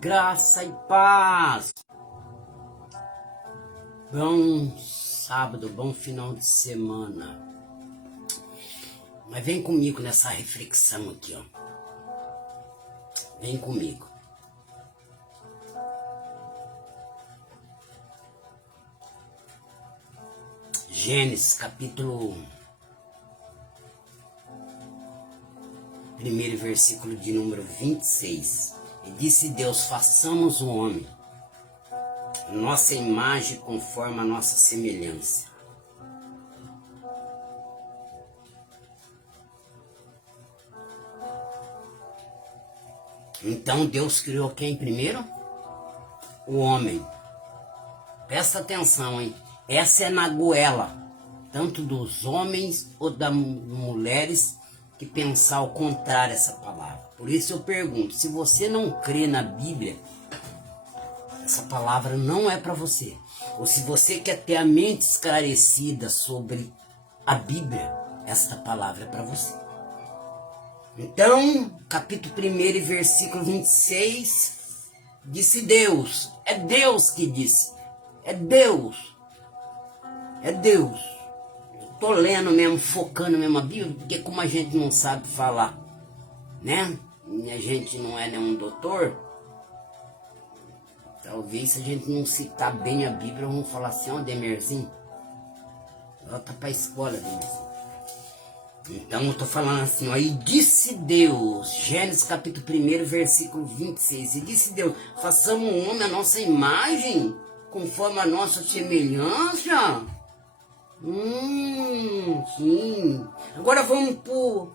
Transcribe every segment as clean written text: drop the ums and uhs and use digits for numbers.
Graça e paz. Bom sábado, bom final de semana. Mas vem comigo nessa reflexão aqui, ó. Vem comigo. Gênesis, capítulo 1, versículo de número 26. E disse Deus: façamos o homem, nossa imagem conforme a nossa semelhança. Então Deus criou quem primeiro? O homem. Presta atenção, hein? Essa é na goela, tanto dos homens ou das mulheres que pensar ao contrário essa palavra. Por isso eu pergunto, se você não crê na Bíblia, essa palavra não é para você. Ou se você quer ter a mente esclarecida sobre a Bíblia, esta palavra é para você. Então, capítulo 1, versículo 26, disse Deus. É Deus que disse. É Deus. É Deus. Tô lendo mesmo, focando mesmo a Bíblia, porque como a gente não sabe falar, né? E a gente não é nenhum doutor, talvez se a gente não citar bem a Bíblia, vamos falar assim, ó, Demerzinho, volta pra escola, Demerzinho. Então eu tô falando assim, ó, e disse Deus, Gênesis capítulo 1, versículo 26, e disse Deus, façamos o homem a nossa imagem, conforme a nossa semelhança. Sim. Agora vamos pro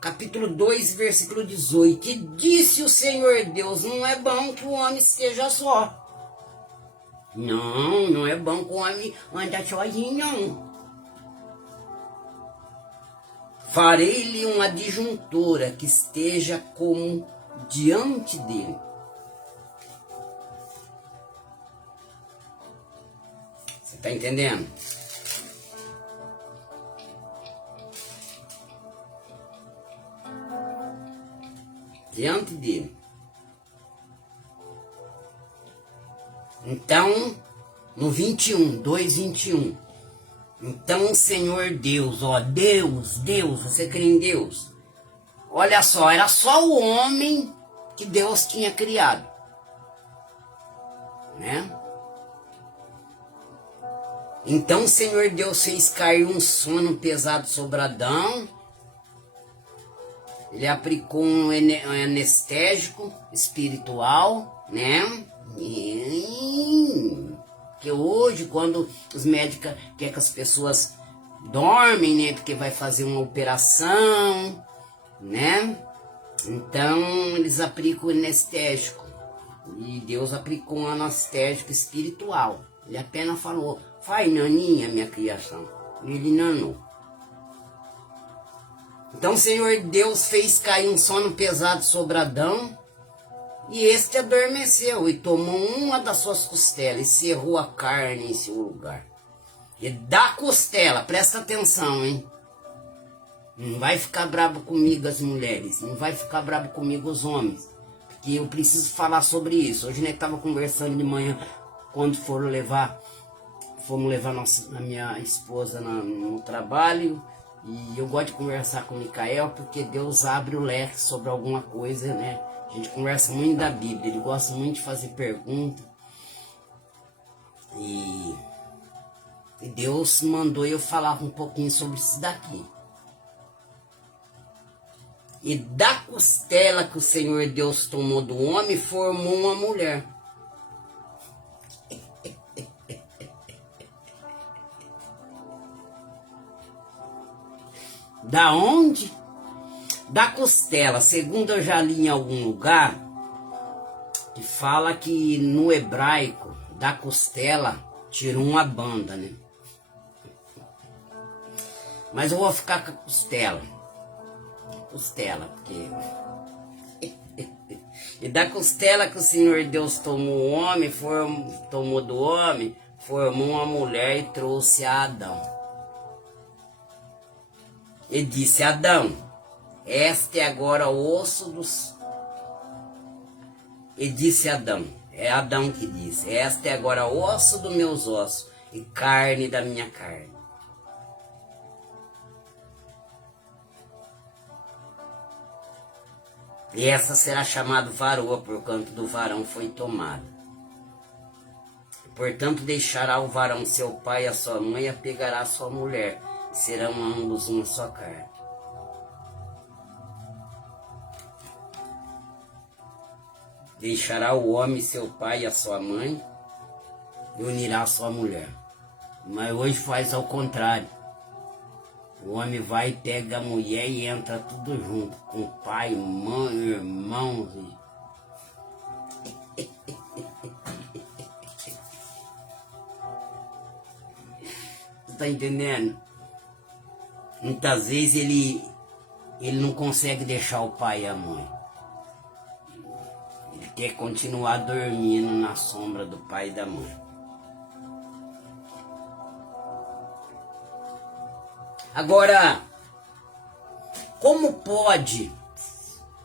capítulo 2, versículo 18. E disse o Senhor Deus, não é bom que o homem esteja só. Não é bom que o homem ande sozinho, não. Farei-lhe uma adjuntora que esteja como diante dele. Você está entendendo? Diante dele. Então, no 2:21. Então o Senhor Deus, ó, Deus, você crê em Deus? Olha só, era só o homem que Deus tinha criado, né? Então o Senhor Deus fez cair um sono pesado sobre Adão. Ele aplicou um anestésico espiritual, né? Porque hoje, quando os médicos querem que as pessoas dormem, né? Porque vai fazer uma operação, né? Então, eles aplicam o anestésico. E Deus aplicou um anestésico espiritual. Ele apenas falou, faz naninha minha criação. E ele nanou. Então o Senhor Deus fez cair um sono pesado sobre Adão, e este adormeceu e tomou uma das suas costelas e cerrou a carne em seu lugar. E da costela, presta atenção, hein? Não vai ficar bravo comigo as mulheres, não vai ficar bravo comigo os homens, porque eu preciso falar sobre isso. Hoje nós estava conversando de manhã, quando fomos levar a minha esposa no trabalho. E eu gosto de conversar com o Micael, porque Deus abre o leque sobre alguma coisa, né? A gente conversa muito da Bíblia, ele gosta muito de fazer perguntas. E Deus mandou eu falar um pouquinho sobre isso daqui. E da costela que o Senhor Deus tomou do homem, formou uma mulher. Da onde? Da costela. Segundo eu já li em algum lugar, que fala que no hebraico, da costela, tirou uma banda, né? Mas eu vou ficar com a costela. Costela, porque... E da costela que o Senhor Deus tomou o homem, tomou do homem, formou uma mulher e trouxe a Adão. E disse, Adão, este é agora o osso dos E disse Adão, é Adão que diz, esta é agora osso dos meus ossos e carne da minha carne. E essa será chamada varoa, porquanto do varão foi tomada. Portanto, deixará o varão seu pai e a sua mãe, e apegará a sua mulher, e serão ambos uma só carne. Deixará o homem seu pai e a sua mãe, e unirá a sua mulher. Mas hoje faz ao contrário. O homem vai e pega a mulher e entra tudo junto, com pai, mãe, irmãos. Você tá entendendo? Muitas vezes ele não consegue deixar o pai e a mãe. Ele quer continuar dormindo na sombra do pai e da mãe. Agora, como pode,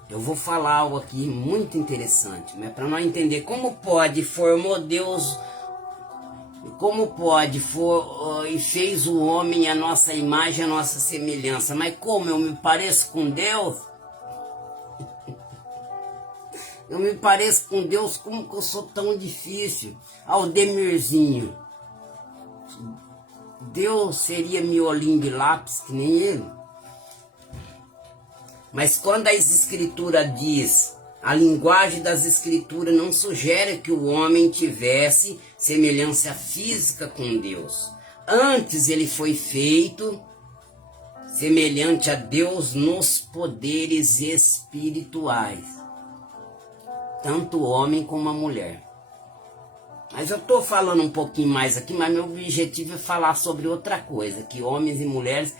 eu vou falar algo aqui muito interessante, mas para nós entender como pode, formou Deus, como pode, e fez o homem a nossa imagem, a nossa semelhança, mas como eu me pareço com Deus? Eu me pareço com Deus, como que eu sou tão difícil? Aldemirzinho, Deus seria miolinho de lápis que nem ele? Mas quando as escrituras diz, a linguagem das escrituras não sugere que o homem tivesse semelhança física com Deus. Antes ele foi feito semelhante a Deus nos poderes espirituais. Tanto o homem como a mulher. Mas eu estou falando um pouquinho mais aqui, mas meu objetivo é falar sobre outra coisa, que homens e mulheres,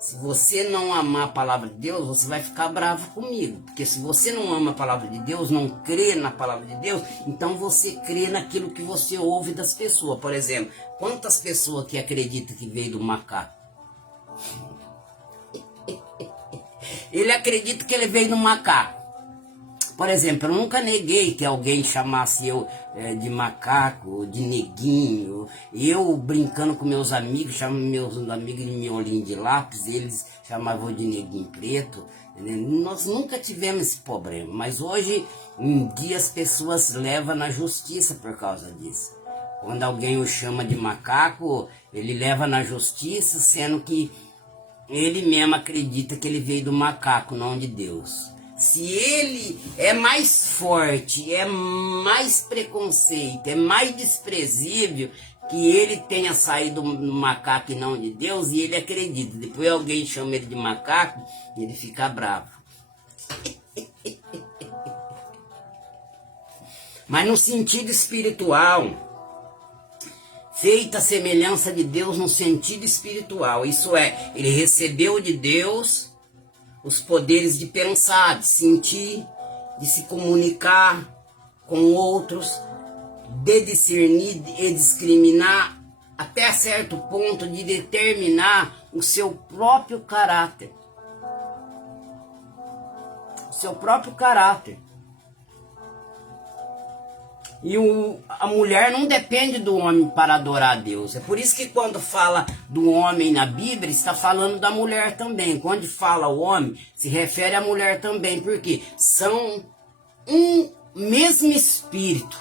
se você não amar a palavra de Deus, você vai ficar bravo comigo, porque se você não ama a palavra de Deus, não crê na palavra de Deus, então você crê naquilo que você ouve das pessoas. Por exemplo, quantas pessoas que acreditam que veio do macaco? Ele acredita que ele veio do macaco. Por exemplo, eu nunca neguei que alguém chamasse eu de macaco, de neguinho. Eu brincando com meus amigos, chamo meus amigos de miolinho de lápis, eles chamavam de neguinho preto. Nós nunca tivemos esse problema, mas hoje em dia as pessoas levam na justiça por causa disso. Quando alguém o chama de macaco, ele leva na justiça, sendo que ele mesmo acredita que ele veio do macaco, não de Deus. Se ele é mais forte, é mais preconceito, é mais desprezível, que ele tenha saído do macaco e não de Deus, e ele acredita. Depois alguém chama ele de macaco, ele fica bravo. Mas no sentido espiritual, feita a semelhança de Deus no sentido espiritual, isso é, ele recebeu de Deus os poderes de pensar, de sentir, de se comunicar com outros, de discernir e discriminar, até certo ponto de determinar o seu próprio caráter. O seu próprio caráter. E a mulher não depende do homem para adorar a Deus. É por isso que quando fala do homem na Bíblia, está falando da mulher também. Quando fala o homem, se refere à mulher também. Porque são um mesmo espírito.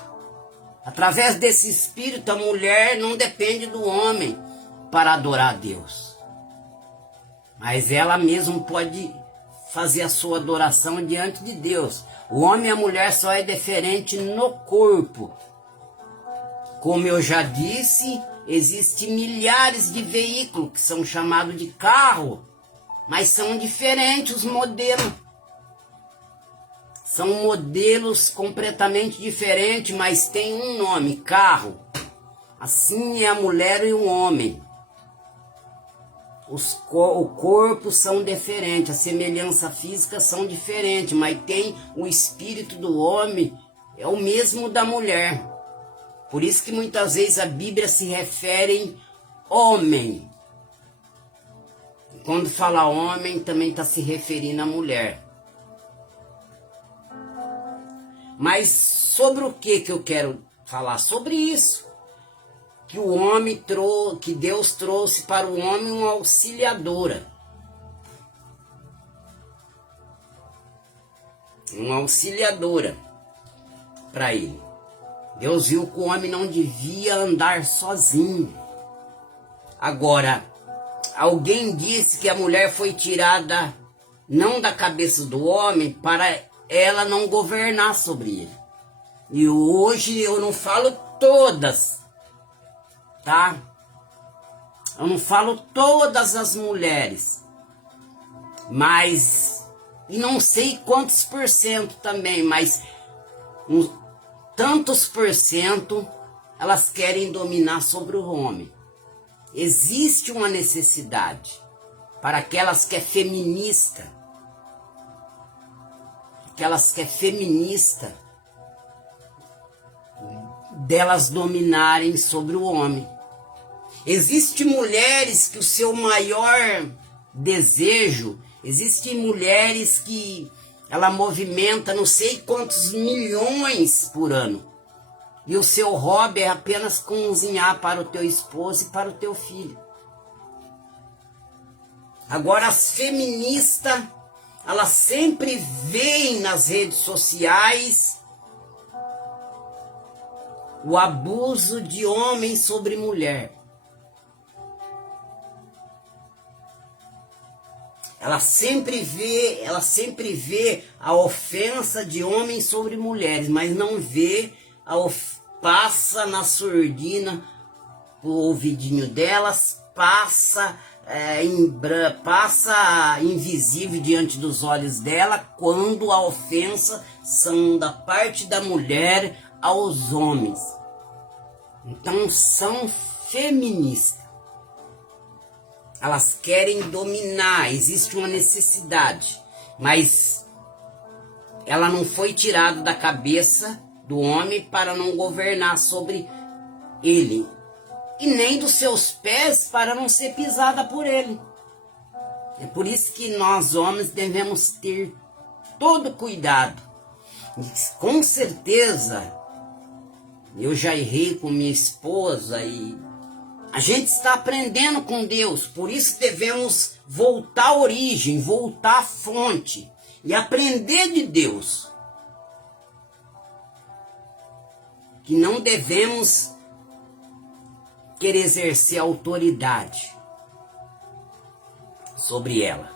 Através desse espírito, a mulher não depende do homem para adorar a Deus. Mas ela mesma pode fazer a sua adoração diante de Deus. O homem e a mulher só é diferente no corpo. Como eu já disse, existem milhares de veículos que são chamados de carro, mas são diferentes os modelos. São modelos completamente diferentes, mas tem um nome, carro. Assim é a mulher e o homem. O corpo são diferentes, a semelhança física são diferentes, mas tem o espírito do homem, é o mesmo da mulher. Por isso que muitas vezes a Bíblia se refere em homem. Quando fala homem, também está se referindo à mulher. Mas sobre o que eu quero falar? Sobre isso. Que o homem que Deus trouxe para o homem uma auxiliadora. Uma auxiliadora para ele. Deus viu que o homem não devia andar sozinho. Agora, alguém disse que a mulher foi tirada não da cabeça do homem para ela não governar sobre ele. E hoje eu não falo todas, tá? Eu não falo todas as mulheres, mas, e não sei quantos por cento também, mas tantos por cento elas querem dominar sobre o homem. Existe uma necessidade para aquelas que é feminista, delas dominarem sobre o homem. Existem mulheres que o seu maior desejo, existem mulheres que ela movimenta não sei quantos milhões por ano. E o seu hobby é apenas cozinhar para o teu esposo e para o teu filho. Agora as feministas, elas sempre veem nas redes sociais o abuso de homem sobre mulher. Ela sempre vê a ofensa de homens sobre mulheres, mas não vê passa na surdina o ouvidinho delas, passa invisível diante dos olhos dela quando a ofensa são da parte da mulher aos homens. Então são feministas. Elas querem dominar, existe uma necessidade, mas ela não foi tirada da cabeça do homem para não governar sobre ele, e nem dos seus pés para não ser pisada por ele. É por isso que nós homens devemos ter todo cuidado. E, com certeza, eu já errei com minha esposa e a gente está aprendendo com Deus, por isso devemos voltar à origem, voltar à fonte e aprender de Deus. Que não devemos querer exercer autoridade sobre ela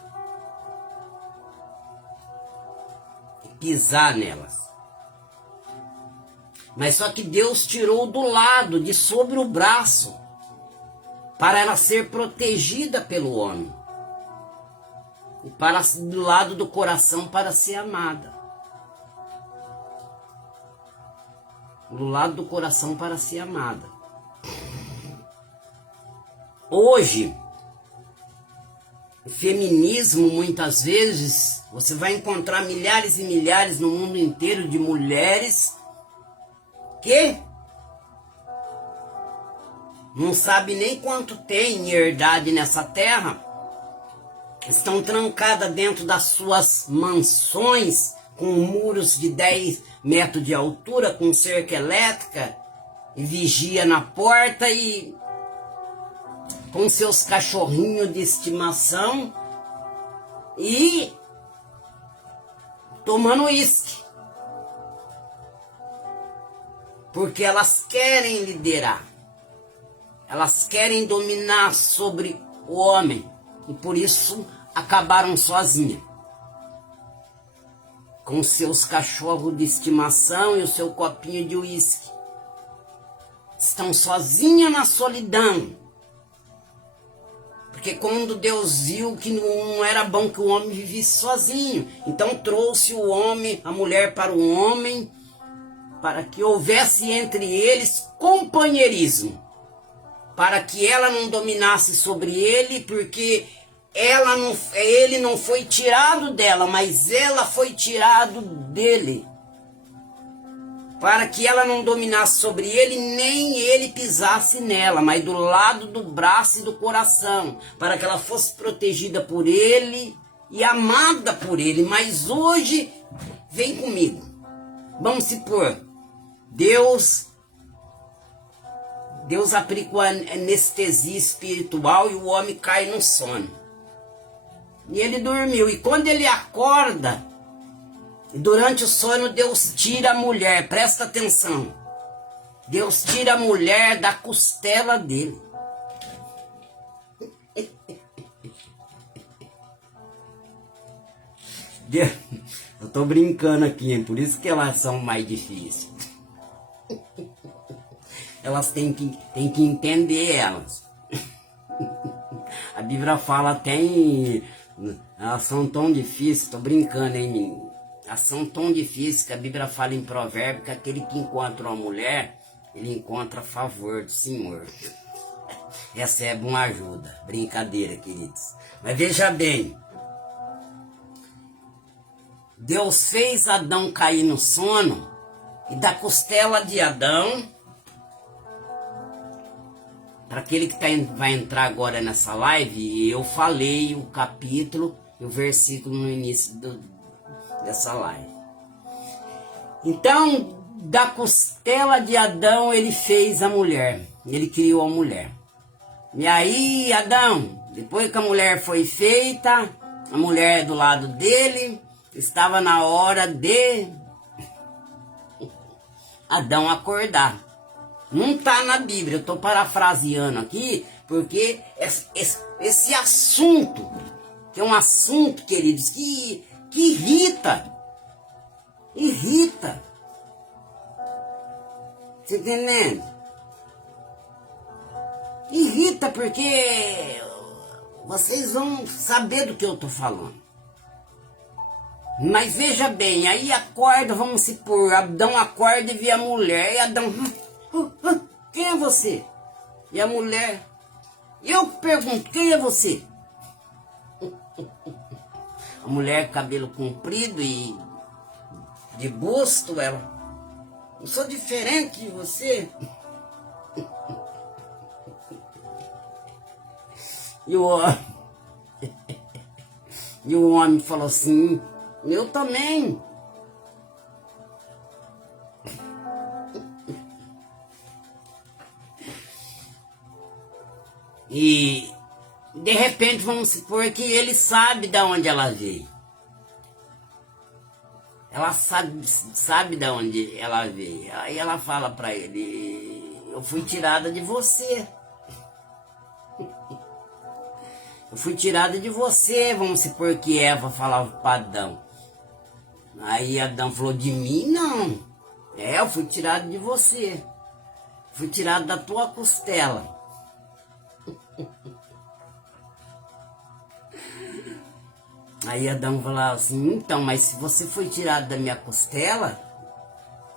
e pisar nelas. Mas só que Deus tirou do lado, de sobre o braço, para ela ser protegida pelo homem. E do lado do coração para ser amada. Do lado do coração para ser amada. Hoje, o feminismo, muitas vezes, você vai encontrar milhares e milhares no mundo inteiro de mulheres que não sabe nem quanto tem em herdade nessa terra, estão trancadas dentro das suas mansões, com muros de 10 metros de altura, com cerca elétrica, e vigia na porta e com seus cachorrinhos de estimação e tomando uísque. Porque elas querem liderar. Elas querem dominar sobre o homem e por isso acabaram sozinhas. Com seus cachorros de estimação e o seu copinho de uísque. Estão sozinhas na solidão. Porque quando Deus viu que não era bom que o homem vivesse sozinho, então trouxe o homem, a mulher para o homem, para que houvesse entre eles companheirismo. Para que ela não dominasse sobre ele, porque ele não foi tirado dela, mas ela foi tirado dele. Para que ela não dominasse sobre ele, nem ele pisasse nela, mas do lado do braço e do coração. Para que ela fosse protegida por ele e amada por ele. Mas hoje, vem comigo. Vamos supor, Deus aplicou anestesia espiritual e o homem cai no sono. E ele dormiu. E quando ele acorda, durante o sono, Deus tira a mulher. Presta atenção. Deus tira a mulher da costela dele. Eu tô brincando aqui, hein? Por isso que elas são mais difíceis. Elas têm que entender elas. A Bíblia fala, elas são tão difíceis, tô brincando, hein, menino? Elas são tão difíceis que a Bíblia fala em provérbio que aquele que encontra uma mulher, ele encontra a favor do Senhor. Recebe uma ajuda. Brincadeira, queridos. Mas veja bem, Deus fez Adão cair no sono, e da costela de Adão, para aquele que vai entrar agora nessa live, eu falei o capítulo e o versículo no início dessa live. Então, da costela de Adão, ele fez a mulher, ele criou a mulher. E aí, Adão, depois que a mulher foi feita, a mulher do lado dele, estava na hora de Adão acordar. Não está na Bíblia, eu estou parafraseando aqui, porque esse assunto, que é um assunto, queridos, que irrita. Irrita. Você entendendo? Irrita porque vocês vão saber do que eu estou falando. Mas veja bem, aí acorda, vamos supor, Adão acorda e vê a mulher, e Adão, quem é você? E a mulher, eu pergunto, quem é você? A mulher, cabelo comprido e de busto, ela, eu sou diferente de você? E o homem falou assim, eu também. E de repente vamos supor que ele sabe de onde ela veio. Ela sabe de onde ela veio. Aí ela fala para ele, eu fui tirada de você. Eu fui tirada de você, vamos supor que Eva falava para Adão. Aí Adão falou, de mim não. Eu fui tirado de você. Fui tirado da tua costela. Aí Adão falou assim, então, mas se você foi tirado da minha costela,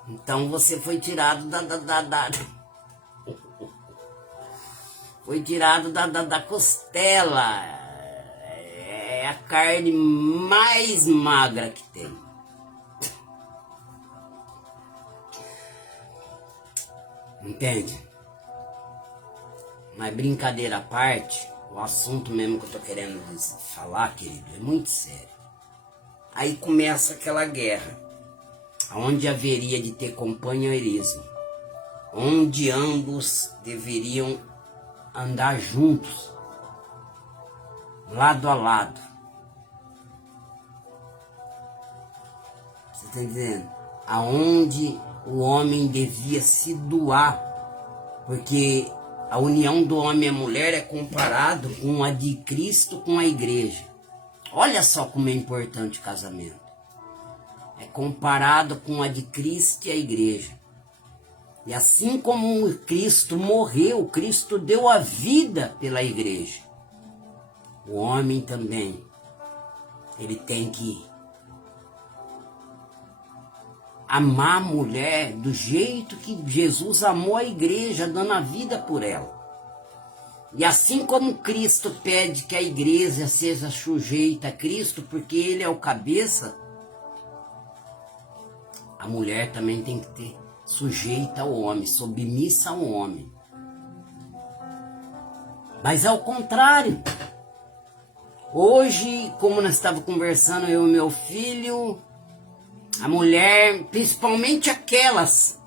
então você foi tirado foi tirado da costela. É a carne mais magra que tem. Entende? Mas brincadeira à parte, o assunto mesmo que eu tô querendo falar, querido, é muito sério. Aí começa aquela guerra, onde haveria de ter companheirismo, onde ambos deveriam andar juntos, lado a lado. Você está entendendo? Aonde o homem devia se doar, porque a união do homem e a mulher é comparado com a de Cristo com a igreja. Olha só como é importante o casamento. É comparado com a de Cristo e a igreja. E assim como Cristo morreu, Cristo deu a vida pela igreja. O homem também, ele tem que amar a mulher do jeito que Jesus amou a igreja, dando a vida por ela. E assim como Cristo pede que a igreja seja sujeita a Cristo, porque ele é o cabeça, a mulher também tem que ter sujeita ao homem, submissa ao homem. Mas ao contrário, hoje, como nós estávamos conversando, eu e meu filho, a mulher, principalmente aquelas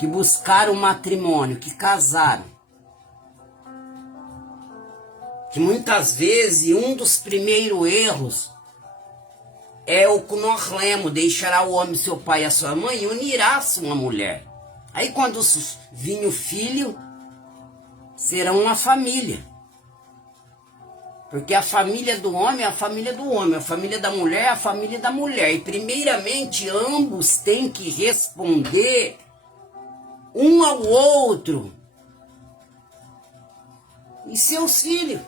que buscaram o matrimônio, que casaram. Que muitas vezes um dos primeiros erros é o que nós lemos: deixará o homem seu pai e a sua mãe e unirá-se uma mulher. Aí quando vinha o filho, serão uma família. Porque a família do homem é a família do homem, a família da mulher é a família da mulher. E primeiramente ambos têm que responder um ao outro e seus filhos.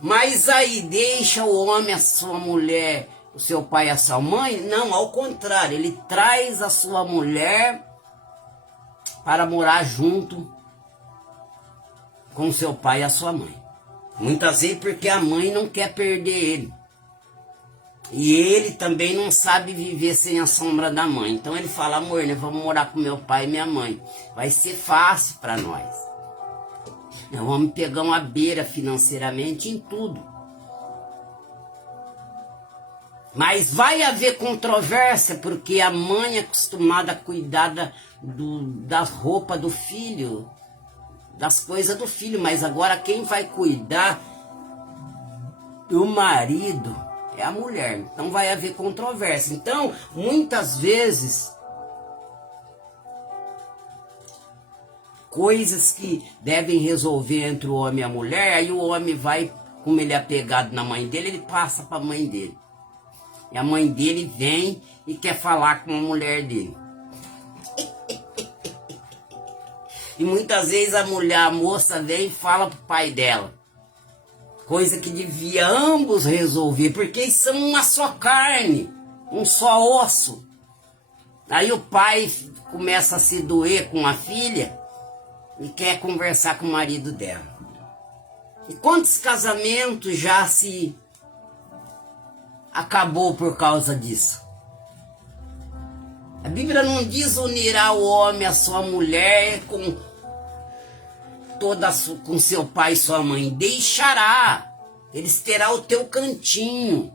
Mas aí deixa o homem a sua mulher, o seu pai e a sua mãe? Não, ao contrário, ele traz a sua mulher para morar junto com seu pai e a sua mãe. Muitas vezes porque a mãe não quer perder ele. E ele também não sabe viver sem a sombra da mãe. Então ele fala: amor, nós vamos morar com meu pai e minha mãe. Vai ser fácil para nós. Nós vamos pegar uma beira financeiramente em tudo. Mas vai haver controvérsia, porque a mãe é acostumada a cuidar da roupa do filho, das coisas do filho. Mas agora quem vai cuidar do marido é a mulher. Então vai haver controvérsia. Então, muitas vezes, coisas que devem resolver entre o homem e a mulher, aí o homem vai, como ele é apegado na mãe dele, ele passa para a mãe dele. E a mãe dele vem e quer falar com a mulher dele. E muitas vezes a moça vem e fala pro pai dela. Coisa que devia ambos resolver, porque eles são uma só carne, um só osso. Aí o pai começa a se doer com a filha e quer conversar com o marido dela. E quantos casamentos já se acabou por causa disso? A Bíblia não diz unirá o homem a sua mulher com seu pai e sua mãe. Deixará. Eles terão o teu cantinho.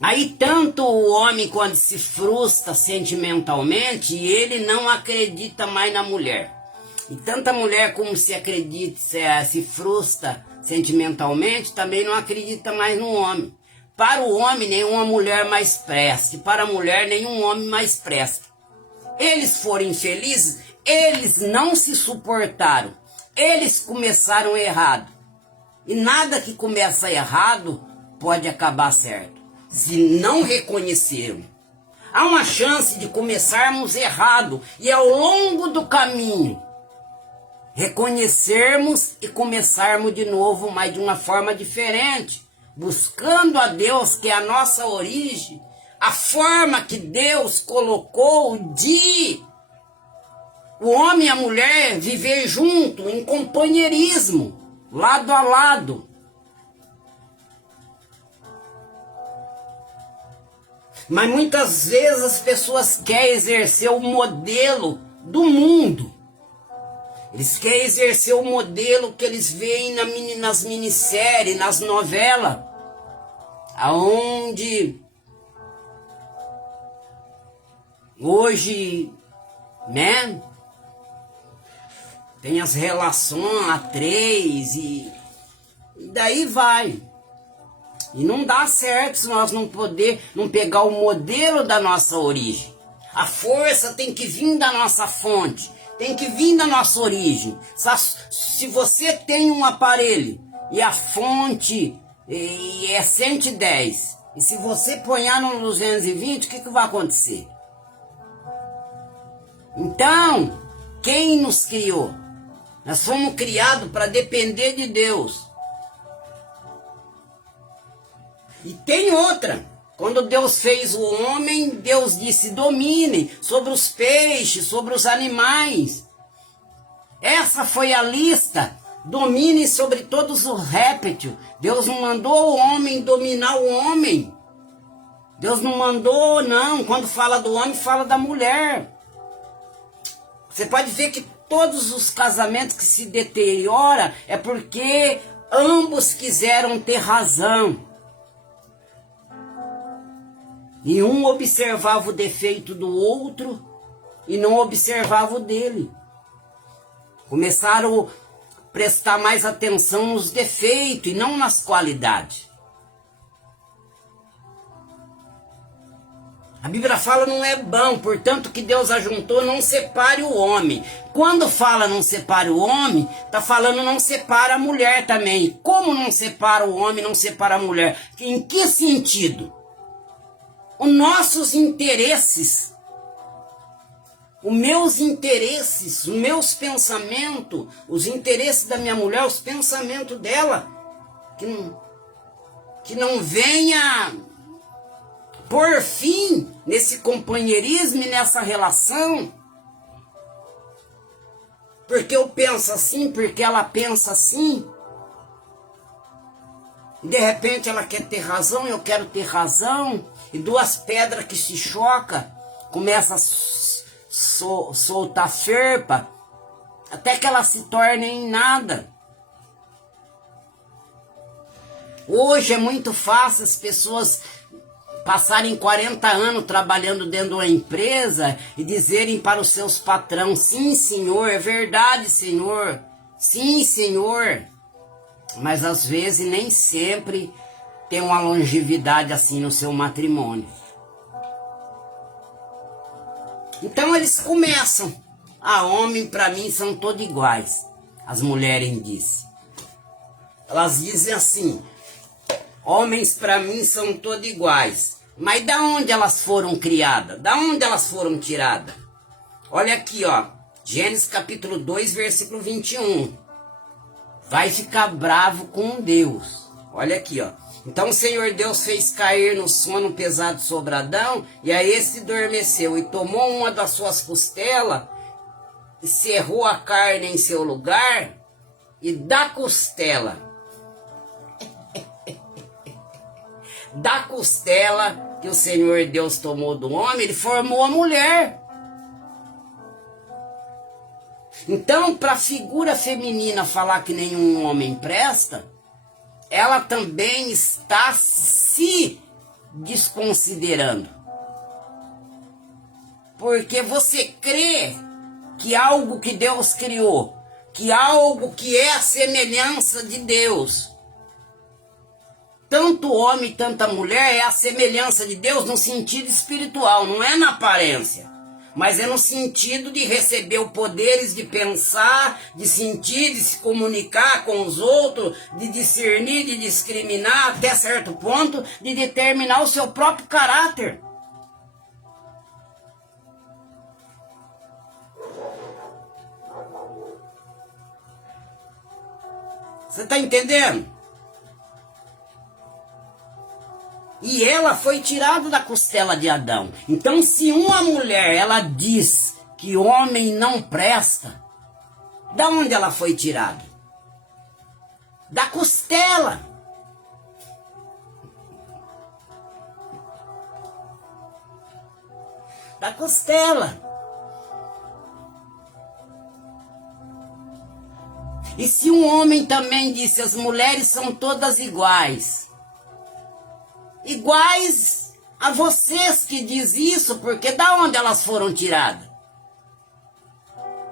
Aí tanto o homem, quando se frustra sentimentalmente, ele não acredita mais na mulher. E tanta mulher como se acredita, se frustra sentimentalmente, também não acredita mais no homem. Para o homem, nenhuma mulher mais presta. E para a mulher, nenhum homem mais presta. Eles foram infelizes, eles não se suportaram. Eles começaram errado. E nada que começa errado pode acabar certo, se não reconheceram. Há uma chance de começarmos errado e ao longo do caminho reconhecermos e começarmos de novo, mas de uma forma diferente, buscando a Deus, que é a nossa origem, a forma que Deus colocou de o homem e a mulher viver junto, em companheirismo, lado a lado. Mas muitas vezes as pessoas querem exercer o modelo do mundo. Eles querem exercer o modelo que eles veem nas minisséries, nas novelas, aonde hoje, né, tem as relações a três e daí vai. E não dá certo se nós não pegar o modelo da nossa origem. A força tem que vir da nossa fonte, tem que vir da nossa origem. Se você tem um aparelho e a fonte é 110, e se você ponhar no 220, o que vai acontecer? Então, quem nos criou? Nós fomos criados para depender de Deus. E tem outra. Quando Deus fez o homem, Deus disse: domine sobre os peixes, sobre os animais. Essa foi a lista. Domine sobre todos os répteis. Deus não mandou o homem dominar o homem. Deus não mandou, não. Quando fala do homem, fala da mulher. Você pode ver que todos os casamentos que se deterioram é porque ambos quiseram ter razão. E um observava o defeito do outro e não observava o dele. Começaram a prestar mais atenção nos defeitos e não nas qualidades. A Bíblia fala não é bom, portanto que Deus ajuntou, não separe o homem. Quando fala não separe o homem, está falando não separa a mulher também. Como não separa o homem, não separa a mulher? Em que sentido? Os nossos interesses, os meus interesses, os meus pensamentos, os interesses da minha mulher, os pensamentos dela, que não venha por fim nesse companheirismo e nessa relação, porque eu penso assim, porque ela pensa assim, e de repente ela quer ter razão, eu quero ter razão, e duas pedras que se chocam, começam a soltar ferpa, até que elas se tornem em nada. Hoje é muito fácil as pessoas passarem 40 anos trabalhando dentro de uma empresa e dizerem para os seus patrões, sim senhor, é verdade senhor, sim senhor, mas às vezes nem sempre tem uma longevidade assim no seu matrimônio. Então eles começam, homem para mim são todos iguais, as mulheres dizem. Elas dizem assim, homens para mim são todos iguais. Mas da onde elas foram criadas? Da onde elas foram tiradas? Olha aqui, ó. Gênesis capítulo 2, versículo 21. Vai ficar bravo com Deus. Olha aqui, ó. Então o Senhor Deus fez cair no sono pesado sobre Adão, e a esse adormeceu, e tomou uma das suas costelas, e cerrou a carne em seu lugar, e da costela que o Senhor Deus tomou do homem, ele formou a mulher. Então, para a figura feminina falar que nenhum homem presta, ela também está se desconsiderando. Porque você crê que algo que Deus criou, que algo que é a semelhança de Deus, tanto homem, tanta mulher, é a semelhança de Deus no sentido espiritual, não é na aparência, mas é no sentido de receber os poderes de pensar, de sentir, de se comunicar com os outros, de discernir, de discriminar até certo ponto, de determinar o seu próprio caráter. Você está entendendo? E ela foi tirada da costela de Adão. Então, se uma mulher, ela diz que homem não presta, da onde ela foi tirada? Da costela. Da costela. E se um homem também disse, as mulheres são todas iguais, iguais a vocês que diz isso, porque da onde elas foram tiradas?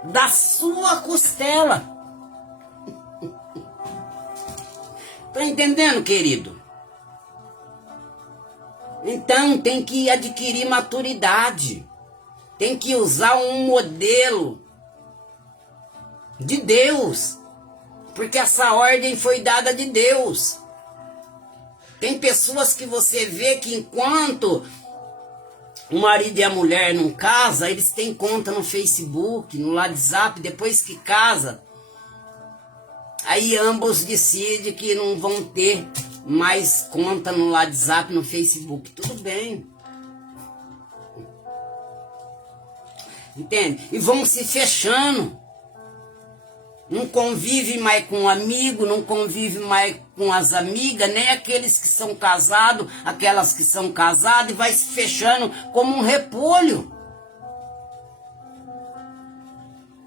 Da sua costela. Tá entendendo, querido? Então tem que adquirir maturidade, tem que usar um modelo de Deus, porque essa ordem foi dada de Deus. Tem pessoas que você vê que enquanto o marido e a mulher não casam, eles têm conta no Facebook, no WhatsApp, depois que casa, aí ambos decidem que não vão ter mais conta no WhatsApp, no Facebook. Tudo bem. Entende? E vão se fechando. Não convive mais com um amigo, não convive mais com as amigas, nem aqueles que são casados, aquelas que são casadas, e vai se fechando como um repolho.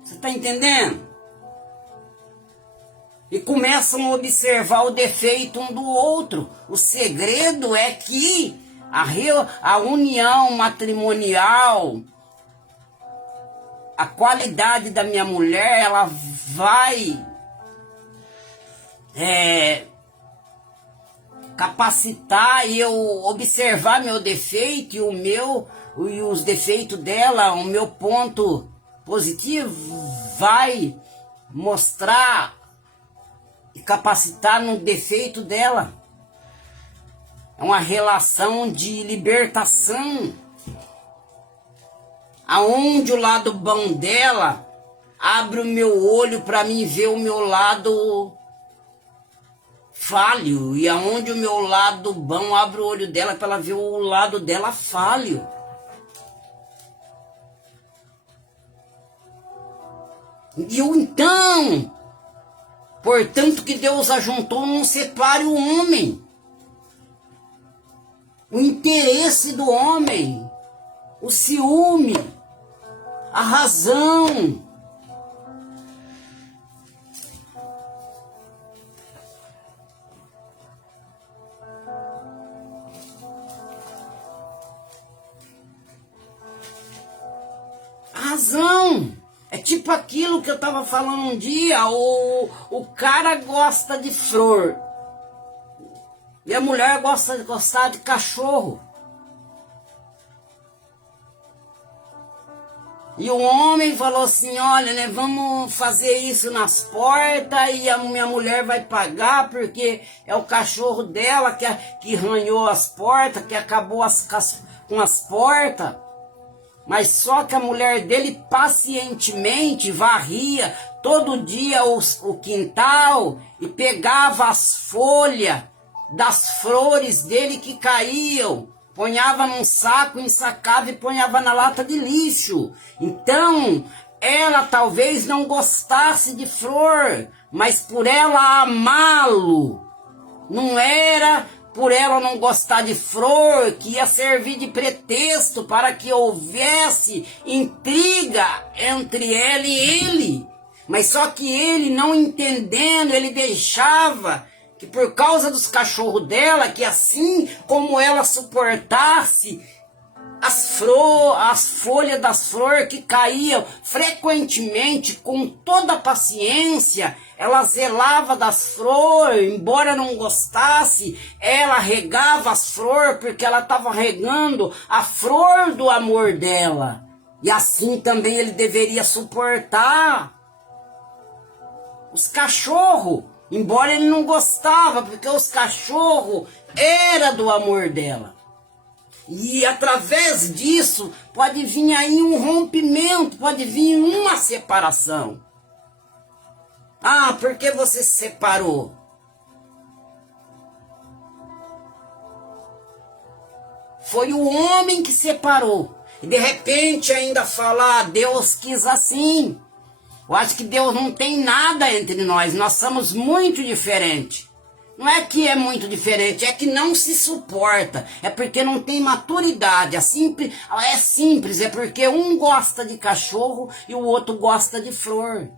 Você está entendendo? E começam a observar o defeito um do outro. O segredo é que a união matrimonial, a qualidade da minha mulher, ela vai capacitar e eu observar meu defeito e os defeitos dela, o meu ponto positivo vai mostrar e capacitar no defeito dela. É uma relação de libertação, aonde o lado bom dela abre o meu olho para mim ver o meu lado falho, e aonde o meu lado bom abre o olho dela para ela ver o lado dela falho. E então, portanto que Deus ajuntou, não separe o homem. O interesse do homem, o ciúme, a razão. A razão. É tipo aquilo que eu estava falando um dia, o cara gosta de flor. E a mulher gosta de gostar de cachorro. E o homem falou assim, olha, né, vamos fazer isso nas portas e a minha mulher vai pagar porque é o cachorro dela que arranhou as portas, que acabou com as portas. Mas só que a mulher dele pacientemente varria todo dia o quintal e pegava as folhas das flores dele que caíam, ponhava num saco, ensacava e ponhava na lata de lixo. Então, ela talvez não gostasse de flor, mas por ela amá-lo, não era por ela não gostar de flor que ia servir de pretexto para que houvesse intriga entre ela e ele. Mas só que ele, não entendendo, ele deixava que por causa dos cachorros dela, que assim como ela suportasse as folhas das flores que caíam frequentemente, com toda a paciência, ela zelava das flores, embora não gostasse, ela regava as flores, porque ela estava regando a flor do amor dela. E assim também ele deveria suportar os cachorros, embora ele não gostava, porque os cachorros eram do amor dela. E através disso pode vir aí um rompimento, pode vir uma separação. Ah, por que você se separou? Foi o homem que separou. E de repente ainda falar, Deus quis assim. Eu acho que Deus não tem nada entre nós somos muito diferentes. Não é que é muito diferente, é que não se suporta. É porque não tem maturidade. É simples, é porque um gosta de cachorro e o outro gosta de flor.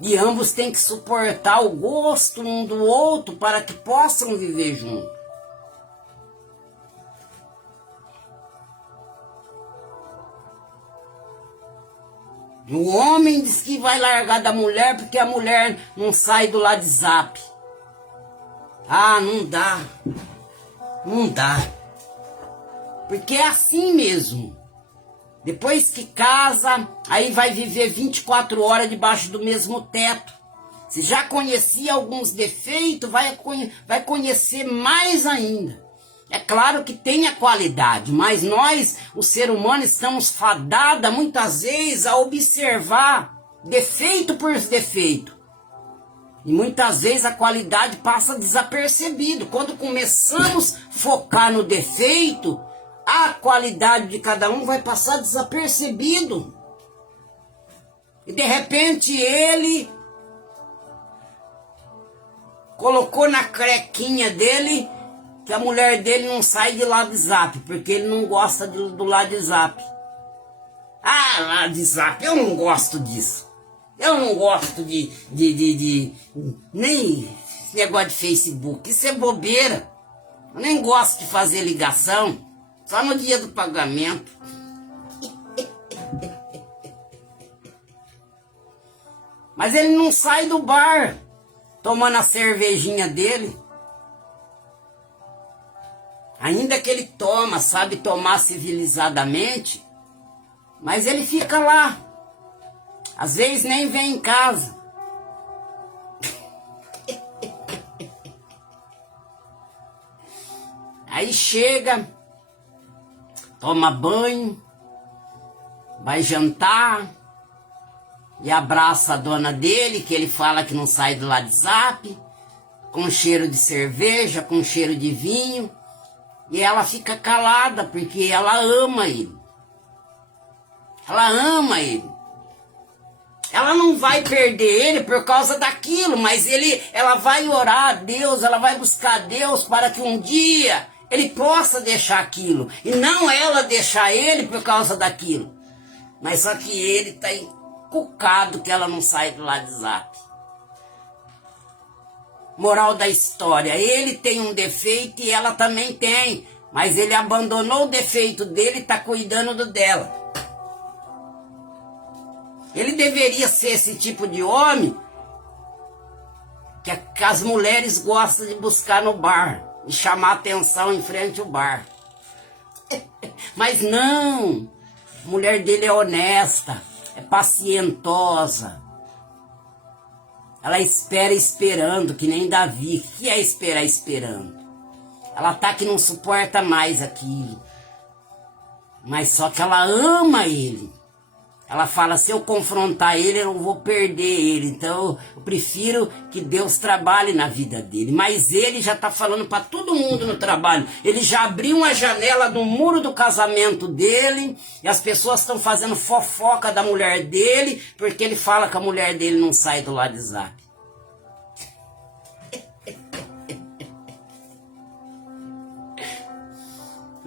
E ambos têm que suportar o gosto um do outro para que possam viver juntos. O homem diz que vai largar da mulher porque a mulher não sai do WhatsApp. Ah, não dá. Não dá. Porque é assim mesmo. Depois que casa, aí vai viver 24 horas debaixo do mesmo teto. Se já conhecia alguns defeitos, vai conhecer mais ainda. É claro que tem a qualidade, mas nós, o ser humano, estamos fadados muitas vezes a observar defeito por defeito. E muitas vezes a qualidade passa desapercebido. Quando começamos a focar no defeito, a qualidade de cada um vai passar desapercebido. E de repente ele colocou na crequinha dele que a mulher dele não sai de WhatsApp, porque ele não gosta do WhatsApp. Ah, WhatsApp, eu não gosto disso. Eu não gosto nem esse negócio de Facebook, isso é bobeira. Eu nem gosto de fazer ligação, só no dia do pagamento. Mas ele não sai do bar, tomando a cervejinha dele. Ainda que ele toma, sabe tomar civilizadamente, mas ele fica lá. Às vezes nem vem em casa. Aí chega, toma banho, vai jantar e abraça a dona dele, que ele fala que não sai do WhatsApp, com cheiro de cerveja, com cheiro de vinho, e ela fica calada porque ela ama ele. Ela ama ele. Ela não vai perder ele por causa daquilo, mas ela vai orar a Deus, ela vai buscar a Deus para que um dia ele possa deixar aquilo. E não ela deixar ele por causa daquilo. Mas só que ele está encucado que ela não sai do WhatsApp. Moral da história, ele tem um defeito e ela também tem. Mas ele abandonou o defeito dele e está cuidando do dela. Ele deveria ser esse tipo de homem que as mulheres gostam de buscar no bar e chamar atenção em frente ao bar. Mas não, a mulher dele é honesta, é pacientosa. Ela espera esperando, que nem Davi. O que é esperar esperando? Ela tá que não suporta mais aquilo. Mas só que ela ama ele. Ela fala, se eu confrontar ele, eu não vou perder ele. Então, eu prefiro que Deus trabalhe na vida dele. Mas ele já está falando para todo mundo no trabalho. Ele já abriu uma janela do muro do casamento dele. E as pessoas estão fazendo fofoca da mulher dele, porque ele fala que a mulher dele não sai do WhatsApp.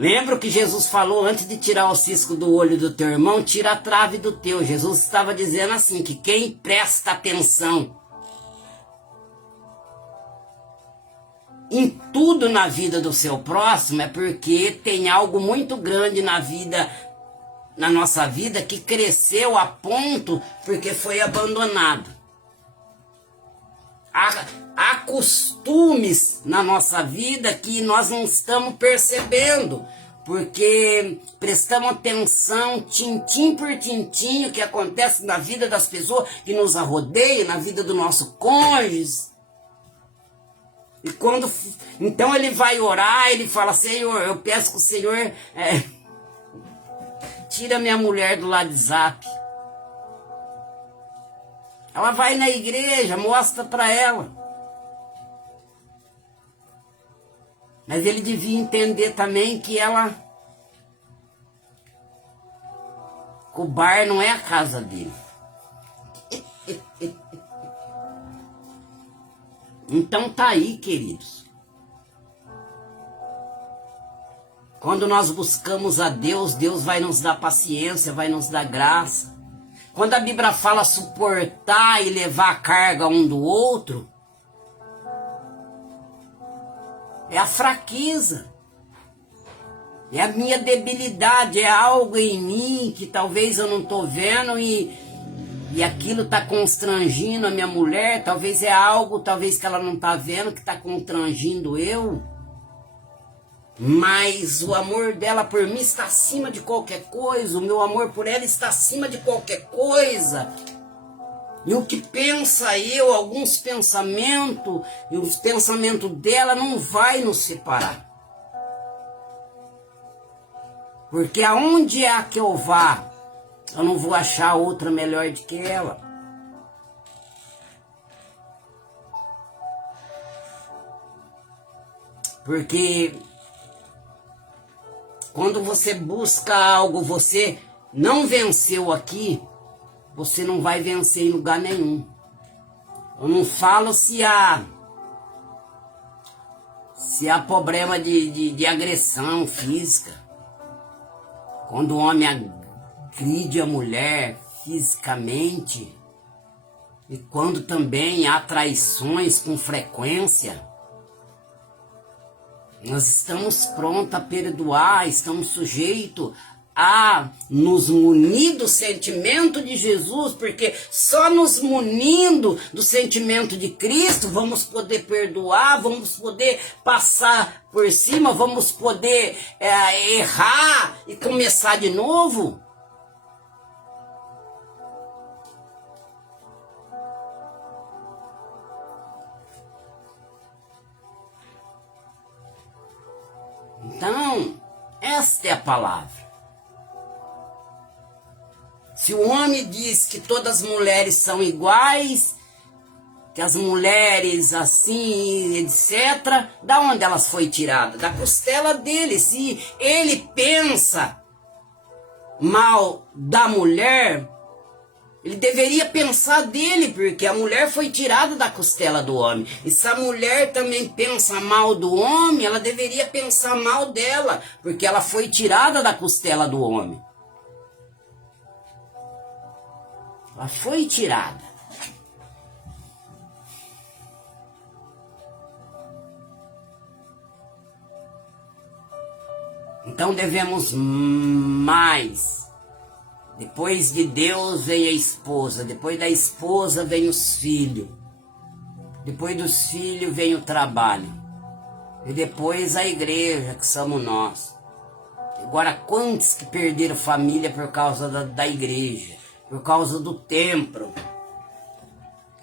Lembra o que Jesus falou antes de tirar o cisco do olho do teu irmão? Tira a trave do teu. Jesus estava dizendo assim, que quem presta atenção em tudo na vida do seu próximo é porque tem algo muito grande na nossa vida que cresceu a ponto porque foi abandonado. Há costumes na nossa vida que nós não estamos percebendo, porque prestamos atenção tintim por tintim o que acontece na vida das pessoas que nos rodeiam, na vida do nosso cônjuge. E então ele vai orar, ele fala, Senhor, eu peço que o Senhor tira minha mulher do WhatsApp. Ela vai na igreja, mostra para ela. Mas ele devia entender também que o bar não é a casa dele. Então tá aí, queridos. Quando nós buscamos a Deus, Deus vai nos dar paciência, vai nos dar graça. Quando a Bíblia fala suportar e levar a carga um do outro, é a fraqueza, é a minha debilidade, é algo em mim que talvez eu não estou vendo e aquilo está constrangindo a minha mulher, talvez é algo, talvez que ela não está vendo, que está constrangindo eu. Mas o amor dela por mim está acima de qualquer coisa, o meu amor por ela está acima de qualquer coisa. E o que pensa eu, alguns pensamentos, e os pensamentos dela não vai nos separar. Porque aonde é que eu vá, eu não vou achar outra melhor do que ela. Porque quando você busca algo, você não venceu aqui, você não vai vencer em lugar nenhum. Eu não falo se há problema de agressão física. Quando o homem agride a mulher fisicamente, E quando também há traições com frequência, nós estamos prontos a perdoar, estamos sujeitos a nos munir do sentimento de Jesus, porque só nos munindo do sentimento de Cristo vamos poder perdoar, vamos poder passar por cima, vamos poder errar e começar de novo. Então, esta é a palavra. Se o homem diz que todas as mulheres são iguais, que as mulheres assim, etc., da onde elas foi tiradas? Da costela dele. Se ele pensa mal da mulher, ele deveria pensar dele, porque a mulher foi tirada da costela do homem. E se a mulher também pensa mal do homem, ela deveria pensar mal dela, porque ela foi tirada da costela do homem. Ela foi tirada. Então devemos mais. Depois de Deus vem a esposa, depois da esposa vem os filhos, depois dos filhos vem o trabalho, e depois a igreja, que somos nós. Agora, quantos que perderam família por causa da igreja, por causa do templo?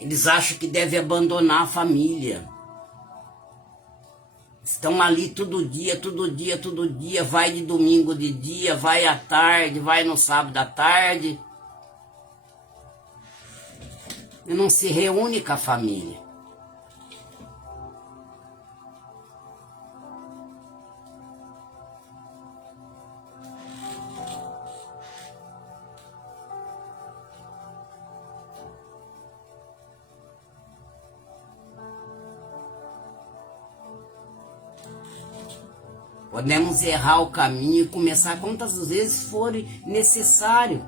Eles acham que devem abandonar a família. Estão ali todo dia, vai de domingo de dia, vai à tarde, vai no sábado à tarde. E não se reúne com a família. Podemos errar o caminho e começar quantas vezes for necessário.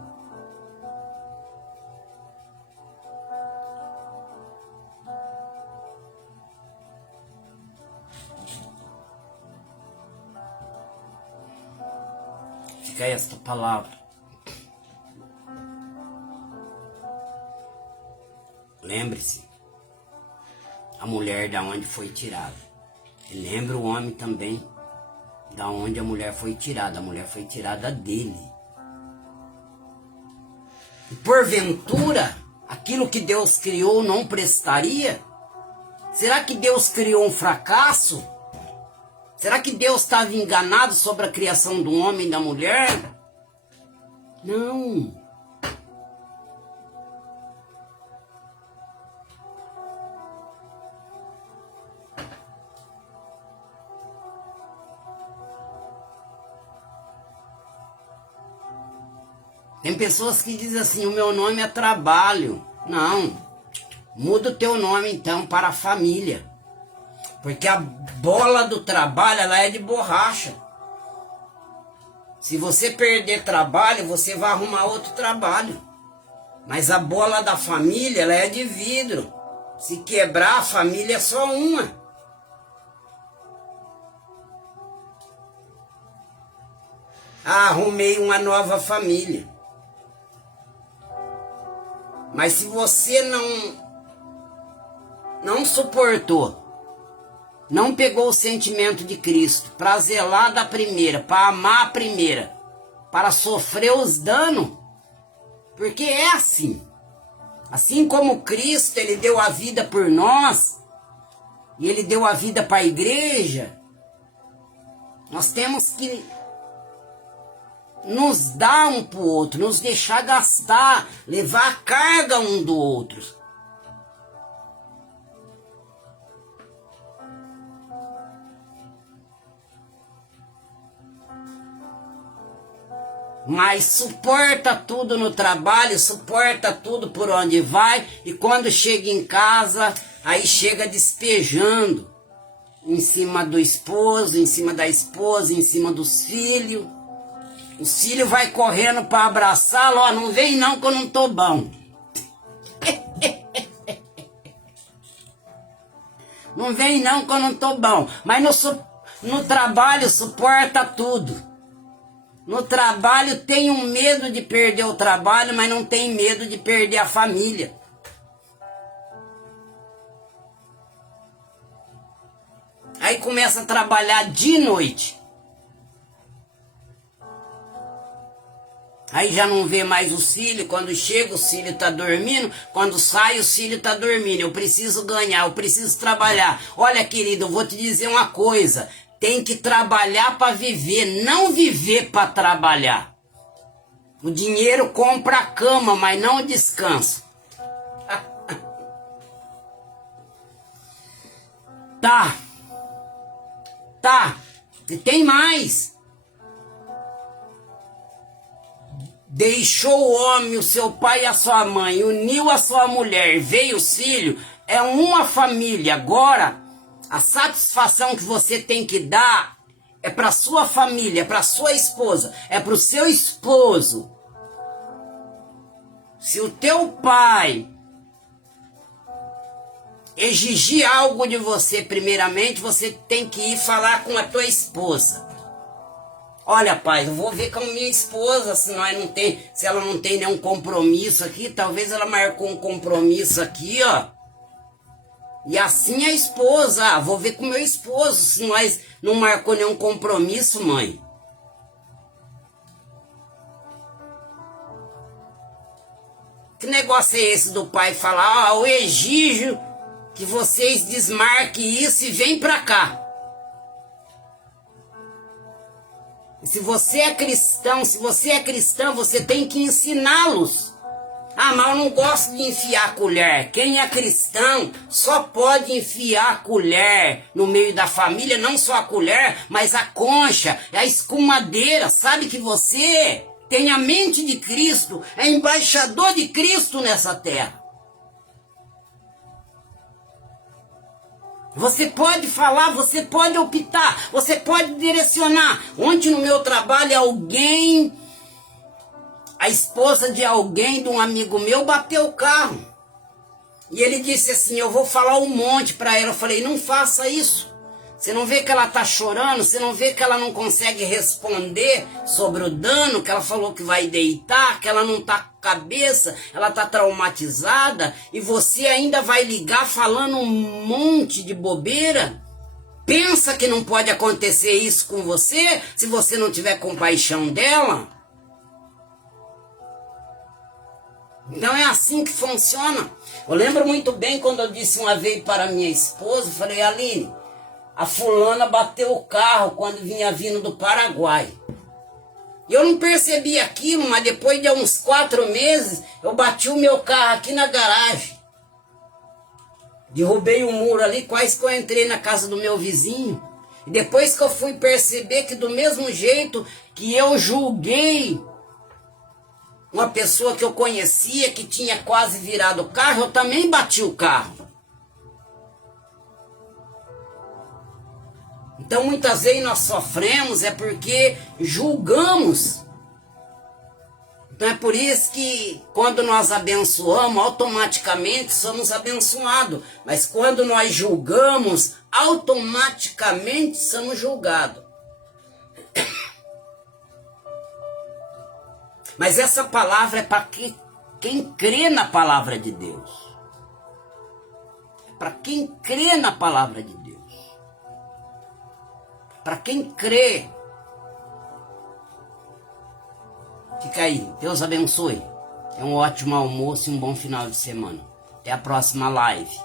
Fica esta palavra. Lembre-se, a mulher da onde foi tirada. E lembre o homem também. Da onde a mulher foi tirada dele. E porventura, aquilo que Deus criou não prestaria? Será que Deus criou um fracasso? Será que Deus estava enganado sobre a criação do homem e da mulher? Não. Tem pessoas que dizem assim, o meu nome é trabalho. Não, muda o teu nome então para família. Porque a bola do trabalho, ela é de borracha. Se você perder trabalho, você vai arrumar outro trabalho. Mas a bola da família, ela é de vidro. Se quebrar, a família é só uma. Arrumei uma nova família. Mas se você não suportou, não pegou o sentimento de Cristo para zelar da primeira, para amar a primeira, para sofrer os danos, porque é assim. Assim como Cristo, ele deu a vida por nós, e ele deu a vida para a igreja, nós temos que nos dar um para o outro, nos deixar gastar, levar a carga um do outro. Mas suporta tudo no trabalho, suporta tudo por onde vai, e quando chega em casa, aí chega despejando em cima do esposo, em cima da esposa, em cima dos filhos. Os filhos vai correndo para abraçá-lo, ó, não vem não que eu não tô bom. Não vem não que eu não tô bom. Mas no trabalho suporta tudo. No trabalho tem um medo de perder o trabalho, mas não tem medo de perder a família. Aí começa a trabalhar de noite. Aí já não vê mais o Cílio. Quando chega o Cílio tá dormindo. Quando sai o Cílio tá dormindo. Eu preciso ganhar, eu preciso trabalhar. Olha, querido, eu vou te dizer uma coisa. Tem que trabalhar para viver, não viver para trabalhar. O dinheiro compra a cama, mas não o descanso. Tá. E tem mais. Deixou o homem, o seu pai e a sua mãe, uniu a sua mulher, veio os filhos, é uma família. Agora, a satisfação que você tem que dar é para sua família, é para sua esposa, é para o seu esposo. Se o teu pai exigir algo de você, primeiramente, você tem que ir falar com a tua esposa. Olha, pai, eu vou ver com a minha esposa se ela não tem nenhum compromisso aqui. Talvez ela marcou um compromisso aqui, ó. E assim a esposa, vou ver com o meu esposo se nós não marcou nenhum compromisso, mãe. Que negócio é esse do pai falar, eu exijo que vocês desmarquem isso e vem pra cá. Se você é cristão, você tem que ensiná-los. Ah, mas eu não gosto de enfiar a colher. Quem é cristão só pode enfiar a colher no meio da família, não só a colher, mas a concha, a escumadeira. Sabe que você tem a mente de Cristo, é embaixador de Cristo nessa terra. Você pode falar, você pode optar, você pode direcionar. Ontem no meu trabalho, a esposa de alguém, de um amigo meu, bateu o carro. E ele disse assim, eu vou falar um monte para ela. Eu falei, não faça isso. Você não vê que ela tá chorando? Você não vê que ela não consegue responder sobre o dano, que ela falou que vai deitar, que ela não tá com cabeça, ela tá traumatizada, e você ainda vai ligar falando um monte de bobeira? Pensa que não pode acontecer isso com você, se você não tiver compaixão dela? Então é assim que funciona. Eu lembro muito bem quando eu disse uma vez para minha esposa, falei, Aline, a fulana bateu o carro quando vinha vindo do Paraguai. E eu não percebi aquilo, mas depois de uns 4 meses, eu bati o meu carro aqui na garagem. Derrubei o muro ali, quase que eu entrei na casa do meu vizinho. E depois que eu fui perceber que do mesmo jeito que eu julguei uma pessoa que eu conhecia, que tinha quase virado o carro, eu também bati o carro. Então muitas vezes nós sofremos é porque julgamos. Então é por isso que quando nós abençoamos, automaticamente somos abençoados. Mas quando nós julgamos, automaticamente somos julgados. Mas essa palavra é para quem crê na palavra de Deus. É para quem crê na palavra de Deus. Para quem crê. Fica aí. Deus abençoe. É um ótimo almoço e um bom final de semana. Até a próxima live.